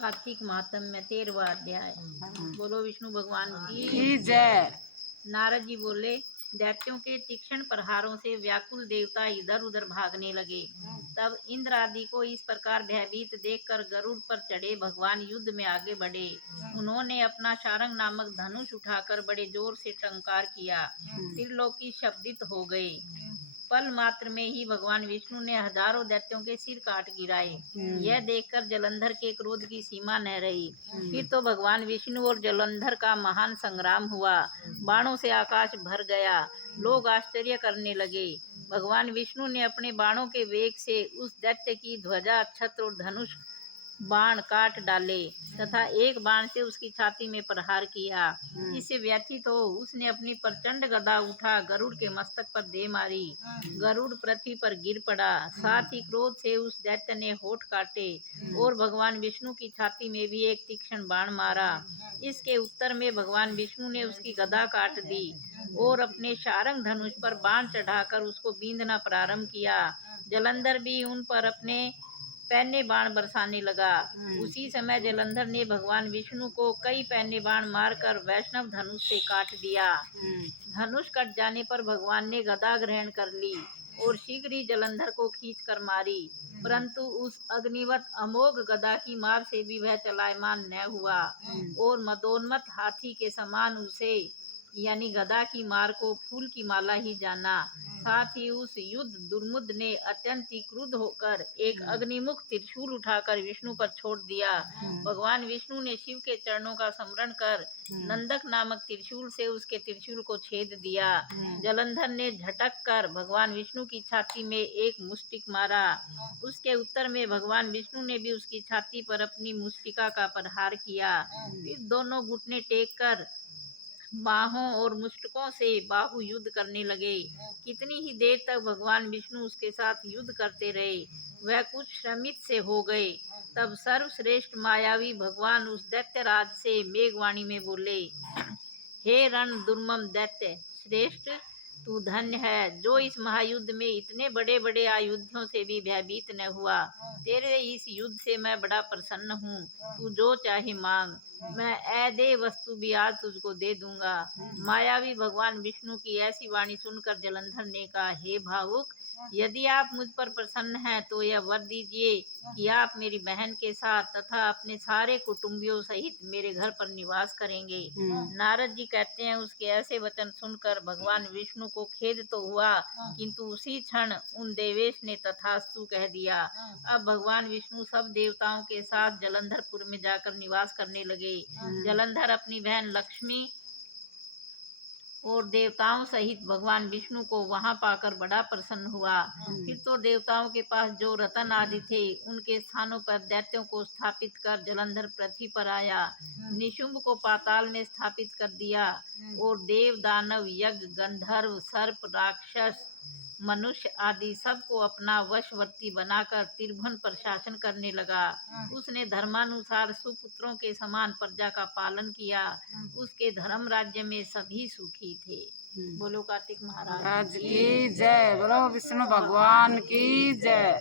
कार्तिक महात्म्य 13वां अध्याय। बोलो विष्णु भगवान की जय। नारद जी बोले, दैत्यों के तीक्ष्ण प्रहारों से व्याकुल देवता इधर उधर भागने लगे। तब इंद्र आदि को इस प्रकार भयभीत देखकर गरुड़ पर चढ़े भगवान युद्ध में आगे बढ़े। उन्होंने अपना शारंग नामक धनुष उठाकर बड़े जोर से टंकार किया। त्रिलोकी शब्दित हो गए। पल मात्र में ही भगवान विष्णु ने हजारों दैत्यों के सिर काट गिराए। यह देखकर जलंधर के क्रोध की सीमा न रही। फिर तो भगवान विष्णु और जलंधर का महान संग्राम हुआ। बाणों से आकाश भर गया। लोग आश्चर्य करने लगे। भगवान विष्णु ने अपने बाणों के वेग से उस दैत्य की ध्वजा, छत्र और धनुष बाण काट डाले तथा एक बाण से उसकी छाती में प्रहार किया। इससे व्यथित हो उसने अपनी प्रचंड गदा उठा गरुड़ के मस्तक पर दे मारी। गरुड़ पृथ्वी पर गिर पड़ा। साथ ही क्रोध से उस दैत्य ने होठ काटे और भगवान विष्णु की छाती में भी एक तीक्ष्ण बाण मारा। इसके उत्तर में भगवान विष्णु ने उसकी गदा काट दी और अपने शारंग धनुष पर बाण चढ़ाकर उसको बींधना प्रारंभ किया। जलंधर भी उन पर अपने पैने बाण बरसाने लगा। उसी समय जलंधर ने भगवान विष्णु को कई पैने बाण मारकर वैष्णव धनुष से काट दिया। धनुष कट जाने पर भगवान ने गदा ग्रहण कर ली और शीघ्र ही जलंधर को खींच कर मारी। परंतु उस अग्निवत अमोघ गदा की मार से भी वह चलायमान न हुआ और मदोन्मत्त हाथी के समान उसे यानी गदा की मार को फूल की माला ही जाना। साथ ही उस युद्ध दुर्मुद ने अत्यंत ही क्रुद्ध होकर एक अग्निमुख त्रिशूल उठाकर विष्णु पर छोड़ दिया। भगवान विष्णु ने शिव के चरणों का स्मरण कर नंदक नामक त्रिशूल से उसके त्रिशूल को छेद दिया। जलंधर ने झटक कर भगवान विष्णु की छाती में एक मुष्टिक मारा। उसके उत्तर में भगवान विष्णु ने भी उसकी छाती पर अपनी मुष्टिका का प्रहार किया। फिर दोनों घुटने टेक कर बाहों और मुष्टकों से बाहु युद्ध करने लगे। कितनी ही देर तक भगवान विष्णु उसके साथ युद्ध करते रहे। वह कुछ श्रमित से हो गए। तब सर्वश्रेष्ठ मायावी भगवान उस दैत्यराज से मेघवाणी में बोले, हे रण दुर्मम दैत्य श्रेष्ठ, तू धन्य है जो इस महायुद्ध में इतने बड़े बड़े आयुधों से भी भयभीत न हुआ। तेरे इस युद्ध से मैं बड़ा प्रसन्न हूँ। तू जो चाहे मांग, मैं अदेय वस्तु भी आज तुझको दे दूंगा। मायावी भगवान विष्णु की ऐसी वाणी सुनकर जलंधर ने कहा, हे भावुक, यदि आप मुझ पर प्रसन्न हैं तो यह वर दीजिए कि आप मेरी बहन के साथ तथा अपने सारे कुटुंबियों सहित मेरे घर पर निवास करेंगे। नारद जी कहते हैं, उसके ऐसे वचन सुनकर भगवान विष्णु को खेद तो हुआ, किंतु उसी क्षण उन देवेश ने तथास्तु कह दिया। अब भगवान विष्णु सब देवताओं के साथ जलंधरपुर में जाकर निवास करने लगे। जलंधर अपनी बहन लक्ष्मी और देवताओं सहित भगवान विष्णु को वहां पाकर बड़ा प्रसन्न हुआ। फिर तो देवताओं के पास जो रतन आदि थे उनके स्थानों पर दैत्यों को स्थापित कर जलंधर पृथ्वी पर आया। निशुंभ को पाताल में स्थापित कर दिया और देव, दानव, यज्ञ, गंधर्व, सर्प, राक्षस, मनुष्य आदि सबको अपना वशवर्ती बनाकर त्रिभुवन पर शासन करने लगा। उसने धर्मानुसार सुपुत्रों के समान प्रजा का पालन किया। उसके धर्म राज्य में सभी सुखी थे। बोलो कार्तिक महाराज की जय। बोलो विष्णु भगवान की जय।